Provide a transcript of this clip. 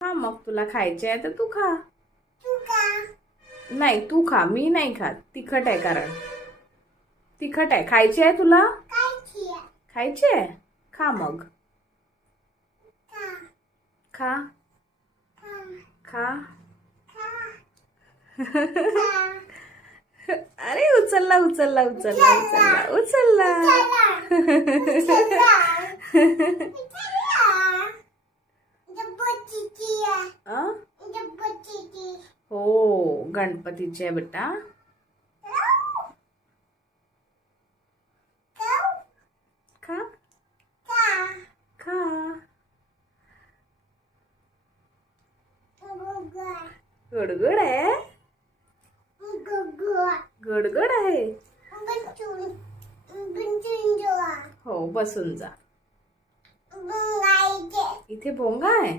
हा मग तुला खायचे आहे तर तू खा. नाही तू खा, मी नाही खात. तिखट आहे कारण. तिखट आहे. खायचे आहे तुला? खायचे आहे? खा मग. खा खा. अरे उचलला उचलला उचलला उचलला उचलला. अं? हो गणपतीचे आहे बेटा. खा खा. गोडगोड आहे. गोडगोड आहे. हो बसून जा. इथे भोंगा आहे.